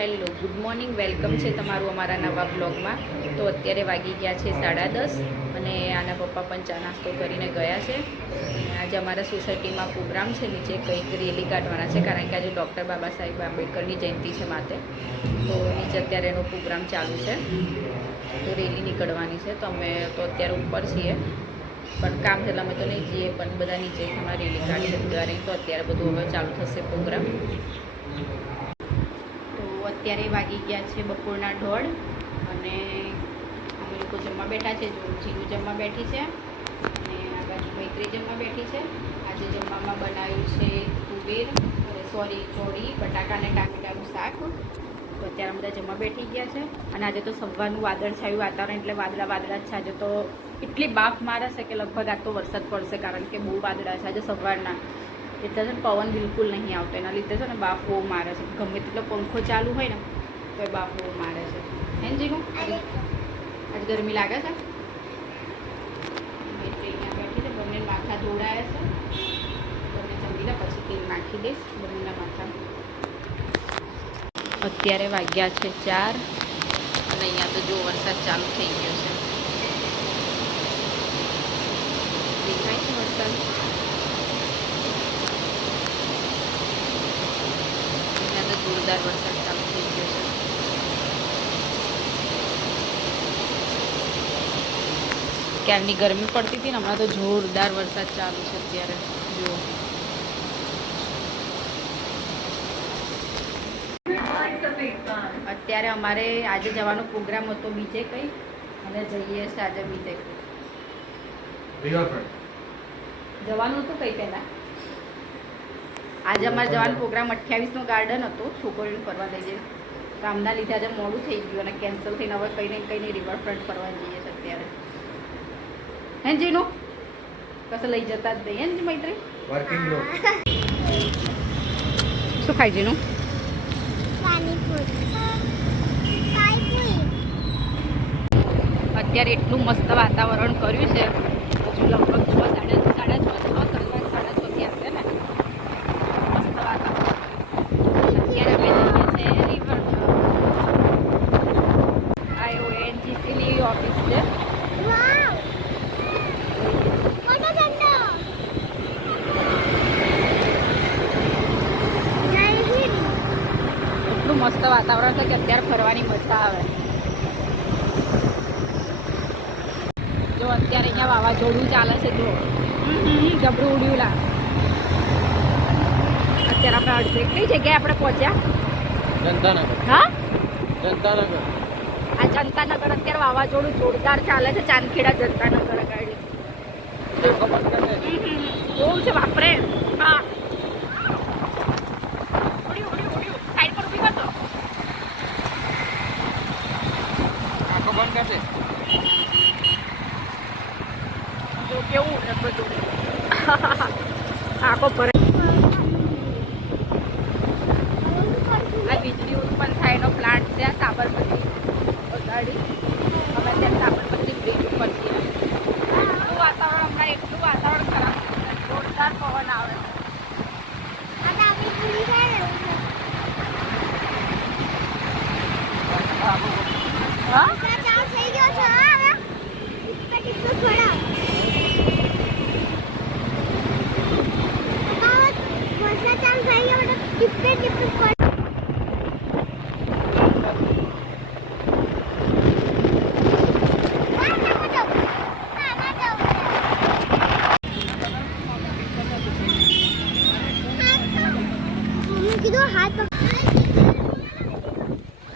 Hello good morning, welcome છે તમારું અમારા નવા બ્લોગમાં. તો અત્યારે વાગી ગયા છે 10:30 અને આના પપ્પા પણ ચા નાસ્તો કરીને ગયા છે. આજે અમારા સોસાયટીમાં પ્રોગ્રામ છે, નીચે કંઈક રેલી કાઢવાના છે કારણ કે આજે ડૉક્ટર બાબા સાહેબ આંબેડકરની જયંતિ છે માતે. તો નીચે અત્યારે એનો પ્રોગ્રામ ચાલુ છે, તો રેલી નીકળવાની છે. તો અમે તો અત્યારે ઉપર છીએ, પણ કામ છે એટલે અમે તો નહીં જઈએ, પણ બધા નીચે અમારે રેલી કાઢશે ત્યારે. તો અત્યારે બધું હવે ચાલુ થશે પ્રોગ્રામ. તો અત્યારે વાગી ગયા છે બપોરના 1:30 અને અમે લોકો જમવા બેઠા છે. જો જીનું જમવા બેઠી છે અને આ બાજુ મૈત્રી જમવા બેઠી છે. આજે જમવામાં બનાવ્યું છે ચોળી, બટાકા અને ટામેટાનું શાક. તો અત્યારે બધા જમવા બેઠી ગયા છે અને આજે તો સવારનું વાદળછાયું વાતાવરણ, એટલે વાદળા જ છે. આજે તો એટલી બાફ મારે છે કે લગભગ આજ તો વરસાદ પડશે કારણ કે બહુ વાદળા છે આજે સવારના. એટલે છે ને પવન બિલકુલ નહીં આવતો, એના લીધે છે ને બાફ બહુ મારે છે. ગમે તેટલો પંખો ચાલુ હોય ને તો એ બાફ બહુ મારે છે. હે જીનું આજ ગરમી લાગે છે. અહીંયા બેઠી છે, બંને માથા ધોડાયા છે. બંને જમી લે પછી તેલ નાખી દઈશ બંનેના માથા. અત્યારે વાગ્યા છે 4 અને અહીંયા તો જો વરસાદ ચાલુ થઈ ગયો છે. દેખાય છે વરસાદ. જોરદાર વરસાદ ચાલુ થઈ ગયો છે. ક્યારની ગરમી પડતી હતી ને, હમણાં તો જોરદાર વરસાદ ચાલુ છે અત્યારે. જુઓ અત્યારે અમારે આજે જવાનો પ્રોગ્રામ હતો બીજે કંઈ, અને જઈએ છે આજે બીજે જવાનું હતું કંઈ પહેલાં. આજે અમારે જવાનો પ્રોગ્રામ 28નો ગાર્ડન હતો, છોકરીઓને ફરવા લઈ જઈએ. કામના લીધે આજે મોડું થઈ ગયું અને કેન્સલ થઈને હવે કંઈ નહીં રિવરફ્રન્ટ ફરવા જઈએ છીએ અત્યારે. હે જીનું કશે લઈ જતા જ નહીં. હે મૈત્રી શું ખાય જીનું? અત્યારે એટલું મસ્ત વાતાવરણ કર્યું છે. હજુ લગભગ 6, 6:30 6:30 હશે ને. મસ્ત વાતાવરણ. અત્યારે અમે જઈએ છીએ રિવરફ્રન્ટ. આ ONGCની ઓફિસ છે. એટલું મસ્ત વાતાવરણ છે કે અત્યારે ફરવાની મજા આવે. જો અત્યારે અહીંયા વાવાઝોડું ચાલે છે. જો જબરું ઉડ્યું લા. અત્યારે આપણે અડધે કઈ જગ્યાએ આપણે પહોંચ્યા? જનતાનગર. હા, જનતાનગર. આ જનતાનગર અત્યારે વાવાઝોડું જોરદાર ચાલે છે. ચાંદખેડા જનતાનગર આગળ બહુ છે બાપરે. હા, સાઈડ પર ઉભી કરતો. આખો બંધ કરશે. જો કેવું બધું આખો ભરે. આ વીજળી ઉત્પન્ન થાય એનો પ્લાન્ટ છે સાબરમતી ગાડી. અમે ત્યાં સાબરમતી બ્રિજ ઉપર છીએ. એટલું વાતાવરણ હમણાં એટલું વાતાવરણ ખરાબ છે, જોરદાર પવન આવે.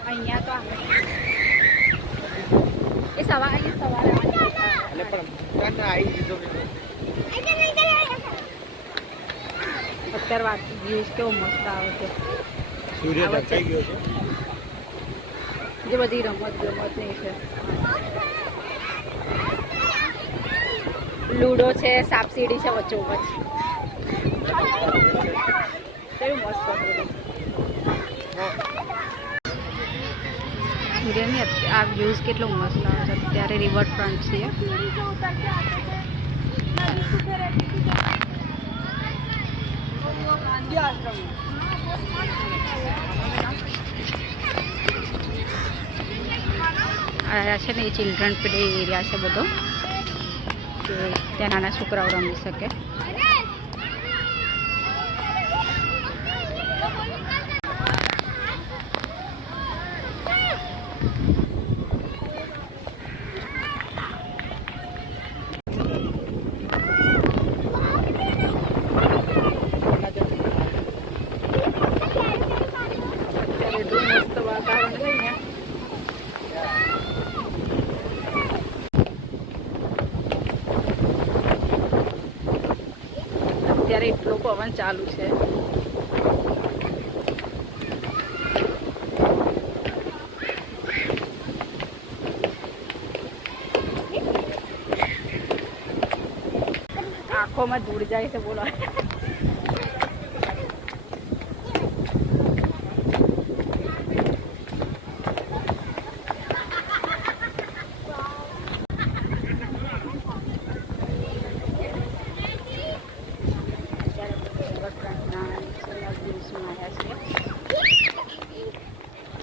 અહીંયા તો એ સવારે અત્યારે વ્યૂઝ કેવો મસ્ત આવે છે. સૂર્ય ઢંકાઈ ગયો છે. જે બધી રમત નહીં છે. લૂડો છે, સાપસીડી છે વચ્ચોવચ્ચ. કેવું મસ્ત હતું. સૂર્યની આ વ્યૂઝ કેટલો મસ્ત આવે છે. અત્યારે રિવરફ્રન્ટ છીએ. ગાંધી આશ્રમ આ છે ને એ ચિલ્ડ્રન પ્લે એરિયા છે બધો, કે ત્યાં નાના છોકરાઓ રમી શકે. અત્યારે એટલો પવન ચાલુ છે. આંખોમાં ધૂળ જાય છે બોલો.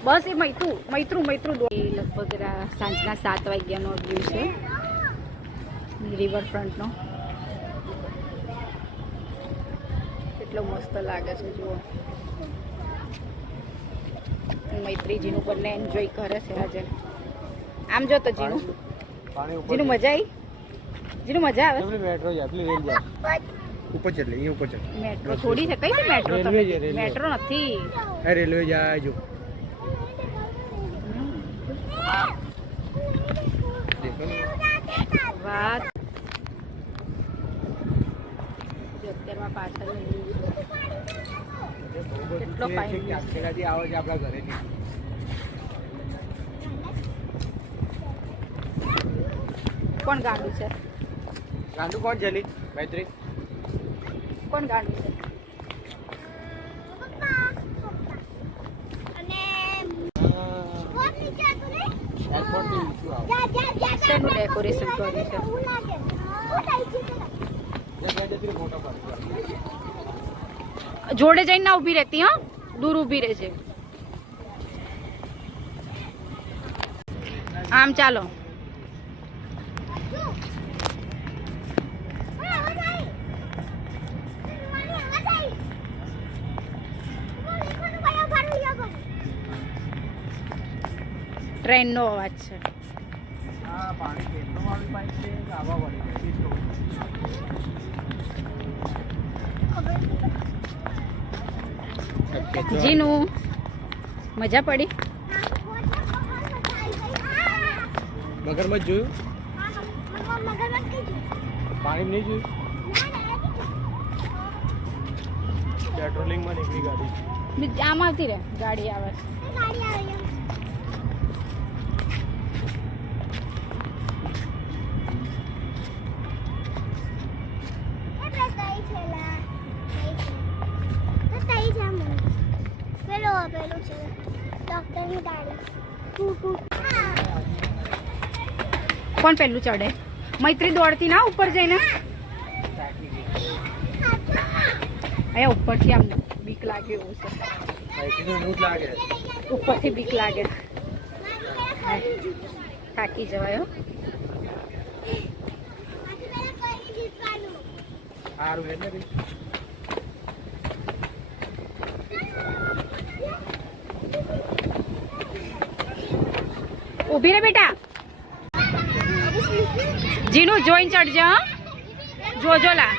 બસ એ મૈત્રું લગભગ સાંજના 7 વાગ્યાનો વ્યૂ છે રિવરફ્રન્ટનો. કેટલો મસ્ત લાગે છે જુઓ. મૈત્રીજીનું બંને એન્જોય કરે છે આજે. આમ જો તો જીનું મજા આવી. જીનું મજા આવે. ઉપર ચડ લે, અહીં ઉપર ચડ. મેટ્રો થોડી છે. કઈ છે મેટ્રો? મેટ્રો નથી. રેલવે જાય જો. વાત અત્યારમાં પાછળ કેટલો ફાઇન ખેલાથી આવે છે આપણા ઘરેથી. કોણ ગાંડું છે? ગાંડું કોણ છે? મૈત્રી કોણ ગાંડું છે? શેનું ડેકોરેશન કર્યું છે? જોડે જઈને ના ઊભી રહેતી, હા દૂર ઊભી રહે છે. આમ ચાલો. ટ્રેનનો અવાજ છે. જીનું મજા પડી. મગરમચ્છ જોયું? પાણી નહીં જોયું? પેટ્રોલિંગમાં નીકળી ગાડી. આમ આવતી રે ગાડી આવે. કોણ પહેલું ચડે? મૈત્રી દોડતી ના ઉપર જઈને. અહીંયા ઉપરથી આમ બીક લાગે એવું છે. ઉપરથી બીક લાગે. થાકી જવાય. ઊભી રે બેટા. જીનું જોઈને ચડજો. જોજો લા.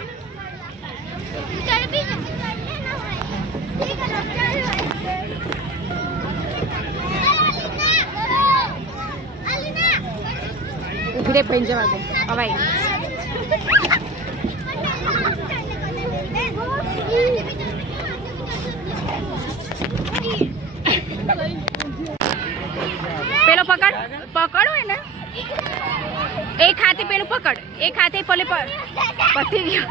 ઊભી રે પૈન જવા દે. હવાઈ પેલો પકડ હોય ને એક હાથે પેલું પકડ. એક હાથે પેલે પતી ગયું.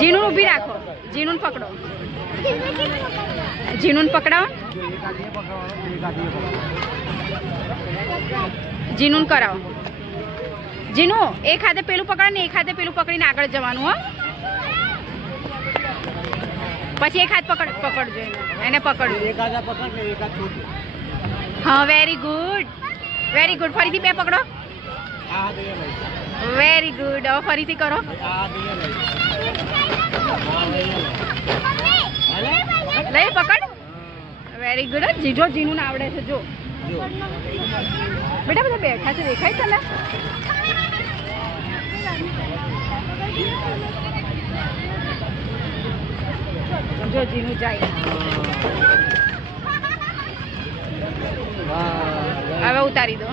જીનું ઊભી રાખો. જીનું પકડો. જીનું પકડાવો. જીનું કરાવો. જીનું એક હાથે પેલું પકડ ને એક હાથે પેલું પકડીને આગળ જવાનું. હો પછી એક હાથ પકડજો એને પકડજો. એક હાથ પકડ ને એક હાથ છોડ. હા વેરી ગુડ ફરીથી બે પકડો આ દઈએ ભાઈ વેરી ગુડ હવે ફરીથી કરો આ દઈએ ભાઈ લઈ પકડ વેરી ગુડ જીજો જીનું ના આવડે છે જો જો બેટા બધા બેઠા છે દેખાય તને જો જીનું જાય હવે ઉતારી દો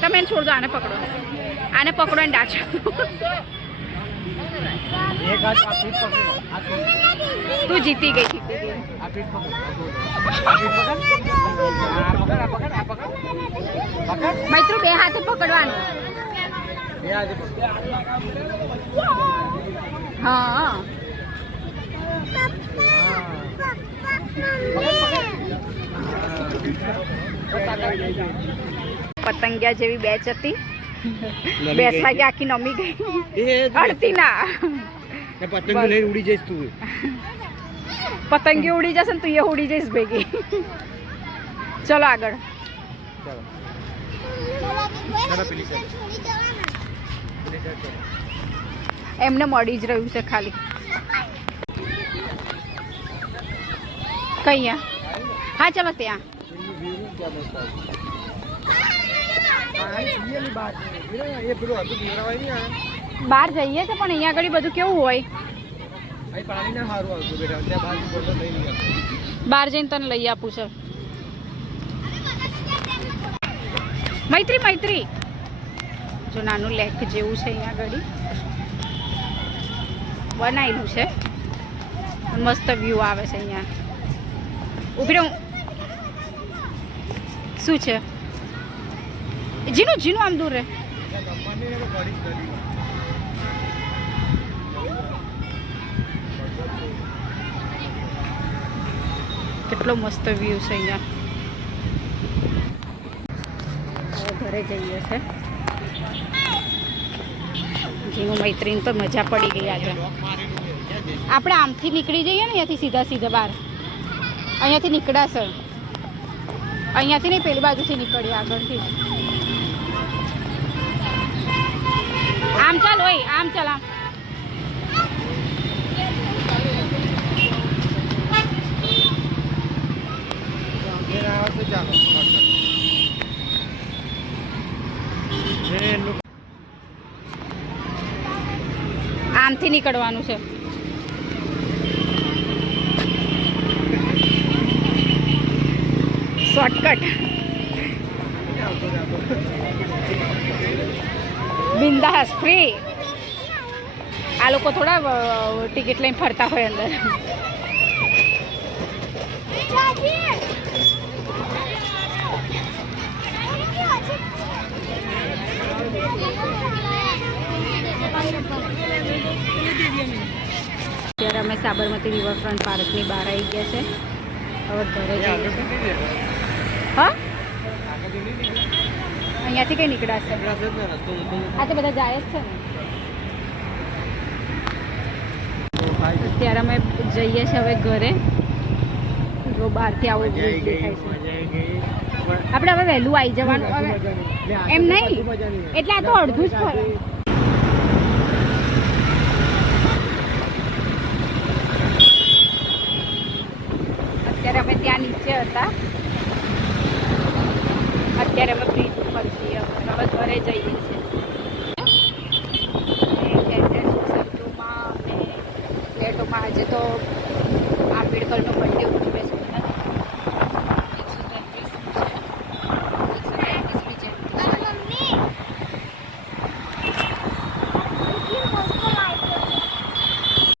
તમે એને છોડ દો આને પકડો ને ડાચો એક હાથ આ પીઠ પકડો આ પીઠ તું જીતી ગઈ આ પીઠ પકડ આ પીઠ પકડ આ પકડ મૈત્રુ બે હાથે પકડવાનું બે હાથે પકડ હા પતંગિયા જેવી બેચ હતી બેસવા ગયા આખી નમી ગઈ અડતી ના પતંગ લઈને ઉડી જઈશ તું પતંગી ઉડી જશે ને તું એ ઉડી જઈશ ભેગી ચલો આગળ ચાલો પેલી સાઈડ એમને મળી જ રહ્યું છે ખાલી કઈ હા ચલો ત્યાં બહાર જઈએ છે પણ અહીંયા આગળ બધું કેવું હોય બહાર જઈને તને લઈ આપું છે મૈત્રી જો નાનું લેક જેવું છે અહીંયા આગળ બનાવેલું છે મસ્ત વ્યૂ આવે છે અહીંયા ઉભી રહું શું છે જીનું આમ દૂર રહે કેટલો મસ્ત વ્યૂ છે અહીંયા ઘરે જઈએ છે જીનું મૈત્રીને તો મજા પડી ગઈ આજે આપણે આમથી નીકળી જઈએ ને અહીંયાથી સીધા બહાર અહીંયાથી નીકળાશે અહીંયાથી નહીં પેલી બાજુથી નીકળીએ આગળથી આમ ચાલ ઓય આમ ચાલ આમ આમથી નીકળવાનું છે શોર્ટકટ બિંદાસ ફ્રી આ લોકો થોડા ટિકિટ લઈને ફરતા હોય અંદર અત્યારે અમે સાબરમતી રિવરફ્રન્ટ પાર્કની બહાર આવી ગયા છે હવે ઘરે જઈએ છીએ હા અહીંયાથી કઈ નીકળાશે આ તો બધા જાય જ છે ને અત્યારે અમે જઈએ છીએ હવે ઘરે જો બહારથી આવો વ્યૂ દેખાય છે આપણે હવે વહેલું આવી જવાનું હવે એમ નહીં એટલે આ તો અડધું જ ફરે અત્યારે અમે ત્યાં નીચે હતા અત્યારે અમે બ્રિજ ઉપર છીએ હવે ઘરે જઈએ છીએ સોસાયટીઓમાં અને ફ્લેટોમાં આજે તો આંબેડકરનો બર્થડે